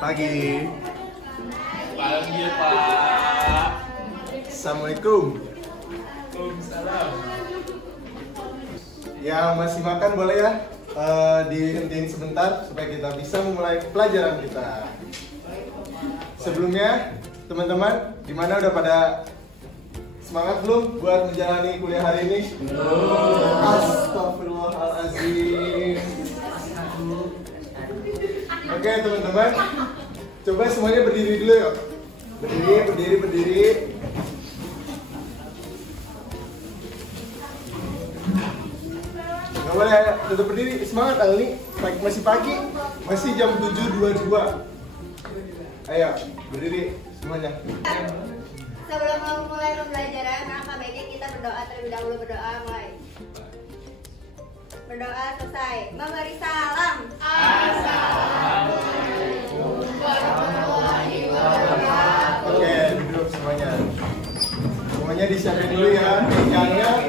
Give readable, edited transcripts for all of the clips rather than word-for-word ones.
Pagi. Pagi, Pak. Assalamualaikum. Waalaikumsalam. Yang masih makan boleh ya dihentiin sebentar supaya kita bisa memulai pelajaran kita. Sebelumnya, teman-teman, gimana udah pada semangat belum buat menjalani kuliah hari ini? Astagfirullahaladzim. Oke teman-teman, coba semuanya berdiri dulu yuk. Berdiri. Gak boleh tetap berdiri, semangat Ali. Masih pagi, masih jam 7.22. Ayo, berdiri semuanya. Sebelum memulai pembelajaran, maka baiknya kita berdoa terlebih dahulu. Mulai. Berdoa selesai. Memberi salam. Assalamualaikum warahmatullahi wabarakatuh. Oke, duduk semuanya. Semuanya disiapin dulu ya, mejanya,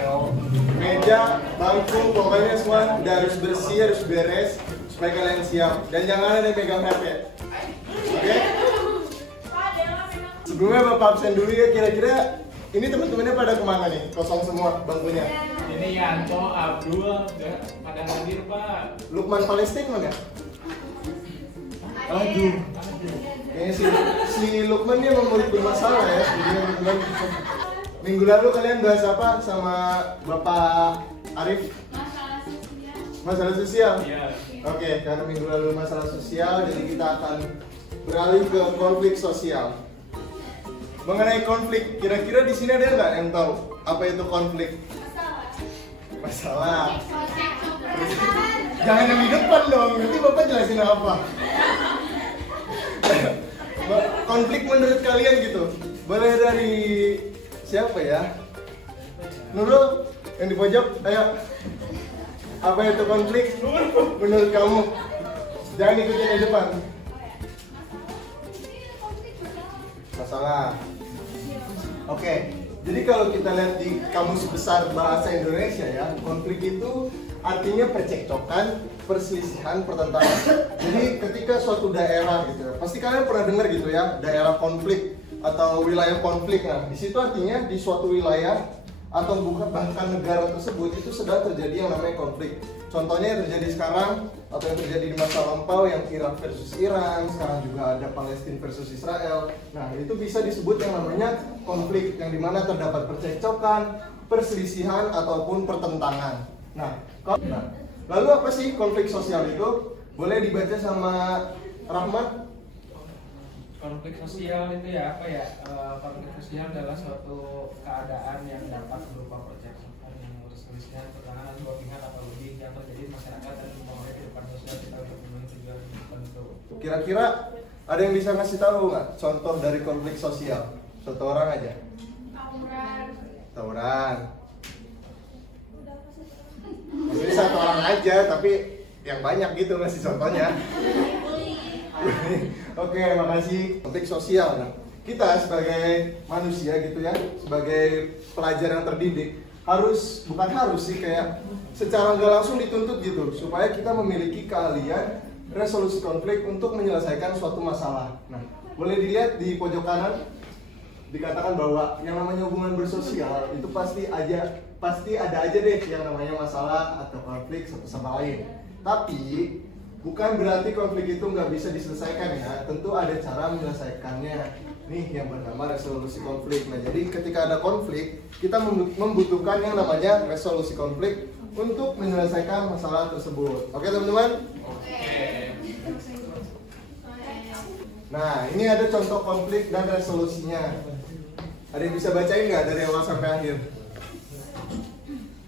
meja, bangku, pokoknya semua udah harus bersih, harus beres supaya kalian siap. Dan jangan ada yang pegang HP. Oke? Sebelumnya Bapak absen dulu ya, kira-kira ini teman-temannya pada kemana nih? Kosong semua bangkunya. Ini Yanto, Abdul, udah pada hadir, Pak. Lukman Palestina mana? Aduh. Kayaknya si Lukman ini memang murid bermasalah ya. Jadi teman-teman, minggu lalu kalian bahas apa sama Bapak Arif? Masalah sosial. Iya. Oke, karena minggu lalu masalah sosial, jadi kita akan beralih ke konflik sosial. Mengenai konflik, kira-kira di sini ada nggak yang tahu apa itu konflik? Masalah. Jangan yang di depan dong, nanti Bapak jelasin apa. Konflik menurut kalian gitu, boleh dari siapa ya? Nurul, yang di pojok, ayo. Apa itu konflik menurut kamu? Jangan ikutin di depan. Masalah. Oke, jadi kalau kita lihat di Kamus Besar Bahasa Indonesia ya, konflik itu artinya percekcokan, perselisihan, pertentangan. Jadi ketika suatu daerah gitu ya, pasti kalian pernah dengar gitu ya, daerah konflik atau wilayah konflik. Nah, di situ artinya di suatu wilayah atau bukan bahkan negara tersebut itu sedang terjadi yang namanya konflik. Contohnya yang terjadi sekarang atau yang terjadi di masa lampau yang Irak versus Iran, sekarang juga ada Palestina versus Israel. Nah, itu bisa disebut yang namanya konflik yang dimana terdapat percekcokan, perselisihan ataupun pertentangan. Nah, lalu apa sih konflik sosial itu? Boleh dibaca sama Rahmat? Konflik sosial itu ya apa ya? Konflik sosial adalah suatu keadaan yang dapat berupa percekcokan yang perselisihan, pertentangan dua pihak atau lebih yang terjadi di masyarakat dan mempengaruhi kehidupan sosial kita untuk memenuhi tujuan tertentu. Kira-kira Ada yang bisa ngasih tahu nggak contoh dari konflik sosial? Satu orang aja. Tawuran. Maksudnya satu orang aja, tapi yang banyak gitu ngasih contohnya. Oke, makasih. Konflik sosial. Nah, kita sebagai manusia gitu ya, sebagai pelajar yang terdidik, bukan harus sih, kayak secara nggak langsung dituntut gitu, supaya kita memiliki keahlian resolusi konflik untuk menyelesaikan suatu masalah. Nah, boleh dilihat di pojok kanan, dikatakan bahwa yang namanya hubungan bersosial itu pasti ada aja deh yang namanya masalah atau konflik satu sama lain. Tapi bukan berarti konflik itu nggak bisa diselesaikan ya. Tentu ada cara menyelesaikannya. Nih yang bernama resolusi konflik. Nah, jadi ketika ada konflik, kita membutuhkan yang namanya resolusi konflik untuk menyelesaikan masalah tersebut. Oke teman-teman? Nah, ini ada contoh konflik dan resolusinya. Ada yang bisa bacain nggak dari awal sampai akhir?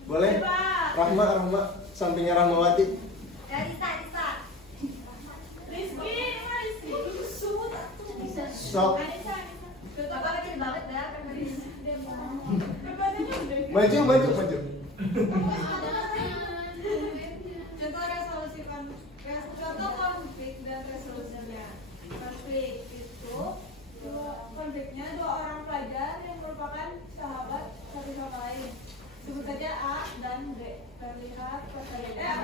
Boleh? Rahma, sampingnya Rahmawati. Sok. Maju. Contoh konflik dan resolusinya. Konflik itu konfliknya dua orang pelajar yang merupakan sahabat satu sama lain. Sebut saja A dan B. Terlibat perkelahian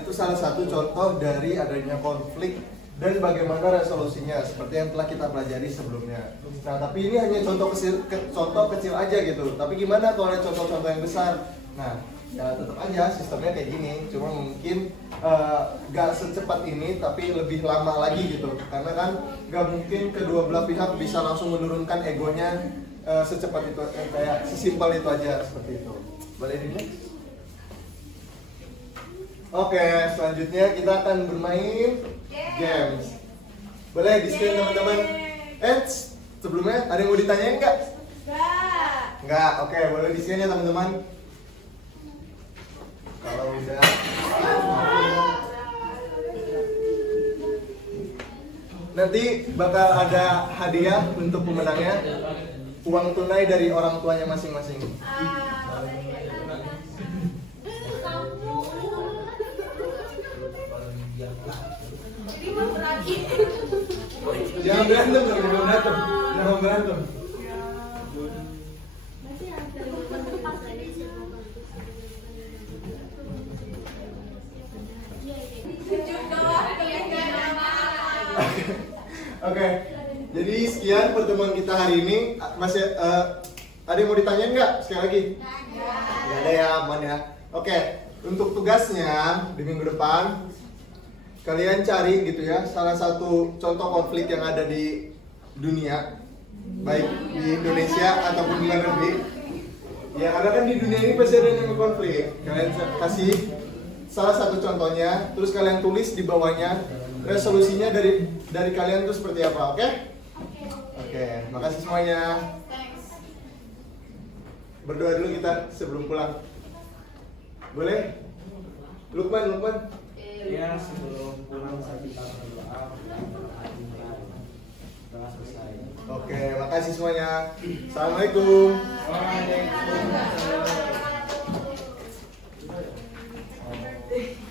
itu salah satu contoh dari adanya konflik dan bagaimana resolusinya seperti yang telah kita pelajari sebelumnya. Nah, tapi ini hanya contoh kecil aja gitu. Tapi gimana kalau ada contoh-contoh yang besar? Nah, ya tetap aja sistemnya kayak gini. Cuma mungkin gak secepat ini, tapi lebih lama lagi gitu. Karena kan gak mungkin kedua belah pihak bisa langsung menurunkan egonya secepat itu, kayak sesimpel itu aja seperti itu. Boleh di next? Oke, selanjutnya kita akan bermain games. Boleh di screen teman-teman. Sebelumnya ada yang mau ditanyain nggak? Nggak. Oke, boleh di screen ya teman-teman. Kalau udah. Nanti bakal ada hadiah untuk pemenangnya. Uang tunai dari orang tuanya masing-masing. Jangan berantem, jangan berantem. Oke, jadi sekian pertemuan kita hari ini. Masih ada yang mau ditanyain nggak? Sekali lagi. Nggak ada ya, aman ya. Oke, untuk tugasnya di minggu depan kalian cari gitu ya salah satu contoh konflik yang ada di dunia, baik di Indonesia ataupun di luar negeri. Ya karena kan di dunia ini pasti ada yang konflik. Kalian kasih salah satu contohnya, terus kalian tulis di bawahnya resolusinya dari kalian tuh seperti apa, oke? Oke, makasih semuanya. Berdoa dulu kita sebelum pulang. Boleh? Lukman. Ya, sebelum pulang kita berdoa. Doa selesai. Oke, makasih semuanya. Assalamualaikum. Waalaikumsalam.